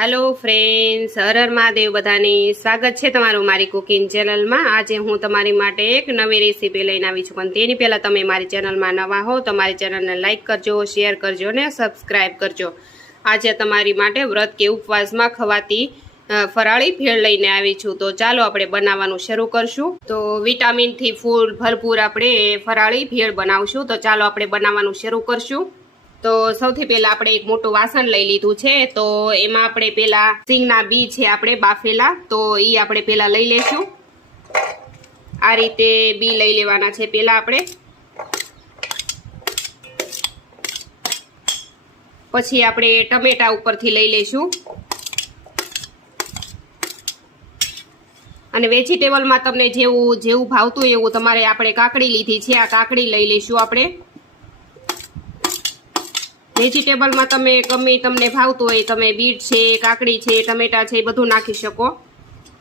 હાલો friends Har Har Mahadev બધાની. સ્વાગત છે તમારું મારી કુકિંગ ચેનલમાં આજે હું તમારી માટે એક નવી રેસીપી લઈને આવી છું. પણ તેની પહેલાં તમે મારી ચેનલમાં નવા હો, તો મારી ચેનલને લાઇક કરજો શેર કરજો ને સબસ્ક્રાઇબ કરજો. આજે તમારી માટે વ્રત કે ઉપવાસમાં ખવાતી ફરાળી ભેળ લઈને આવી છું. તો ચાલો આપણે બનાવવાનું શરૂ કરશું. તો વિટામિનથી ફૂલ ભરપૂર આપણે ફરાળી ભેળ બનાવશું. તો ચાલો આપણે બનાવવાનું શરૂ કરશું. તો સૌથી પહેલા આપણે એક મોટું વાસણ લઈ લીધું છે. તો એમાં આપણે પેલા સિંગના બી છે આપણે બાફેલા. તો એ આપણે પેલા લઈ લેશું. આ રીતે બી લઈ લેવાના છે પેલા આપણે. પછી આપણે ટમેટા ઉપરથી લઈ લેશું. અને વેજીટેબલમાં તમને જેવું જેવું ભાવતું એવું તમારે આપણે કાકડી લીધી છે. આ કાકડી લઈ લઈશું આપણે. વેજીટેબલમાં તમે ગમે તમને ભાવતું હોય, તમે બીટ છે, કાકડી છે, ટમેટા છે એ બધું નાખી શકો.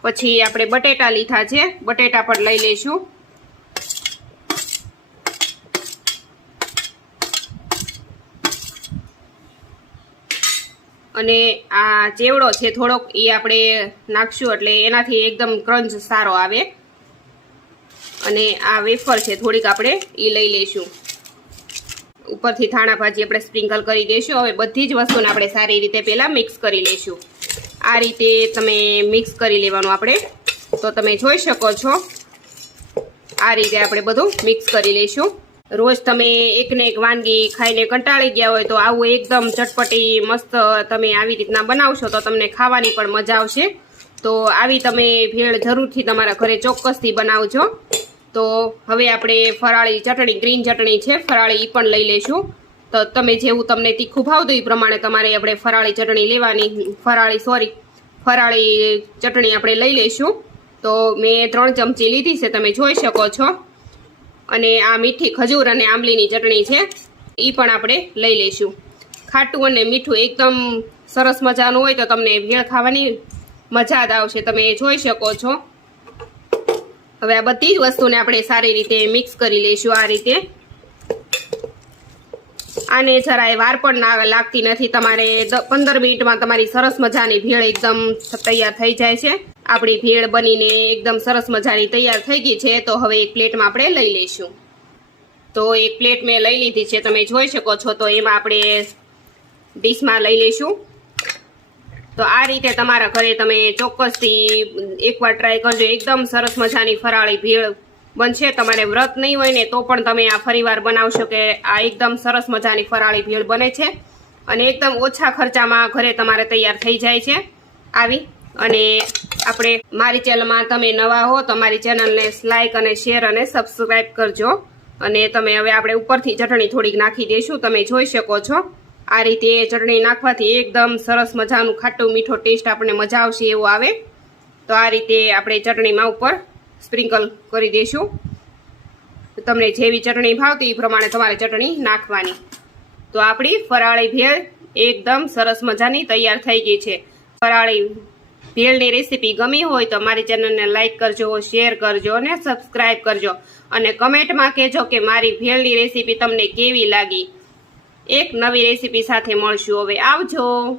પછી આપણે બટેટા લીધા છે, બટેટા પણ લઈ લઈશું. અને આ ચેવડો છે થોડોક એ આપણે નાખશું એટલે એનાથી એકદમ ક્રંચ સારો આવે. અને આ વેફર છે થોડીક આપણે એ લઈ લઈશું. ઉપરથી ધાણા ભાજી આપણે સ્પ્રિંકલ કરી દઈશું. હવે બધી જ વસ્તુને આપણે સારી રીતે પહેલાં મિક્સ કરી લઈશું. આ રીતે તમે મિક્સ કરી લેવાનું આપણે. તો તમે જોઈ શકો છો. આ રીતે આપણે બધું મિક્સ કરી લઈશું. રોજ તમે એકને એક વાનગી ખાઈને કંટાળી ગયા હોય તો આવું એકદમ ચટપટી મસ્ત તમે આવી રીતના બનાવશો તો તમને ખાવાની પણ મજા આવશે. તો આવી તમે ભેળ જરૂરથી તમારા ઘરે ચોક્કસથી બનાવજો. તો હવે આપણે ફરાળી ચટણી ગ્રીન ચટણી છે, ફરાળી એ પણ લઈ લઈશું. તો તમે જેવું તમને તીખું ભાવતું એ પ્રમાણે તમારે આપણે ફરાળી ચટણી લેવાની, ફરાળી સોરી ફરાળી ચટણી આપણે લઈ લઈશું. તો મેં ત્રણ ચમચી લીધી છે, તમે જોઈ શકો છો. અને આ મીઠી ખજૂર અને આંબલીની ચટણી છે એ પણ આપણે લઈ લઈશું. ખાટું અને મીઠું એકદમ સરસ મજાનું હોય તો તમને ભેળ ખાવાની મજા જ આવશે, તમે જોઈ શકો છો. હવે આ બધી જ વસ્તુને આપણે સારી રીતે મિક્સ કરી લઈશું આ રીતે. આને જરાય વાર પણ લાગતી નથી. તમારે પંદર મિનિટમાં તમારી સરસ મજાની ભેળ એકદમ તૈયાર થઈ જાય છે. આપણી ભેળ બનીને એકદમ સરસ મજાની તૈયાર થઈ ગઈ છે, તો હવે એક પ્લેટમાં આપણે લઈ લઈશું. તો એક પ્લેટ મેં લઈ લીધી છે, તમે જોઈ શકો છો, તો એમાં આપણે ડીશમાં લઈ લઈશું. તો આ રીતે તમારા ઘરે તમે ચોક્કસથી એકવાર ટ્રાય કરજો. એકદમ સરસ મજાની ફરાળી ભેળ બનશે. તમારે વ્રત નહીં હોય ને તો પણ તમે આ ફરીવાર બનાવશો કે આ એકદમ સરસ મજાની ફરાળી ભેળ બને છે. અને એકદમ ઓછા ખર્ચામાં ઘરે તમારે તૈયાર થઈ જાય છે. આવી. અને આપણે મારી ચેનલમાં તમે નવા હો તો મારી ચેનલને લાઇક અને શેર અને સબસ્ક્રાઈબ કરજો. અને તમે હવે આપણે ઉપરથી ચટણી થોડીક નાખી દઈશું. તમે જોઈ શકો છો. આ રીતે ચટણી નાખવાથી એકદમ સરસ મજાનું ખાટું મીઠો ટેસ્ટ આપણને મજા આવશે એવો આવે. તો આ રીતે આપણે ચટણીમાં ઉપર સ્પ્રિંકલ કરી દઈશું. તમને જેવી ચટણી ભાવતી એ પ્રમાણે તમારે ચટણી નાખવાની. તો આપણી ફરાળી ભેળ એકદમ સરસ મજાની તૈયાર થઈ ગઈ છે. ફરાળી ભેળની રેસીપી ગમી હોય તો મારી ચેનલને લાઇક કરજો, શેર કરજો અને સબસ્ક્રાઇબ કરજો. અને કમેન્ટમાં કહેજો કે મારી ભેળની રેસીપી તમને કેવી લાગી. એક નવી રેસીપી સાથે મળશું. હવે આવજો.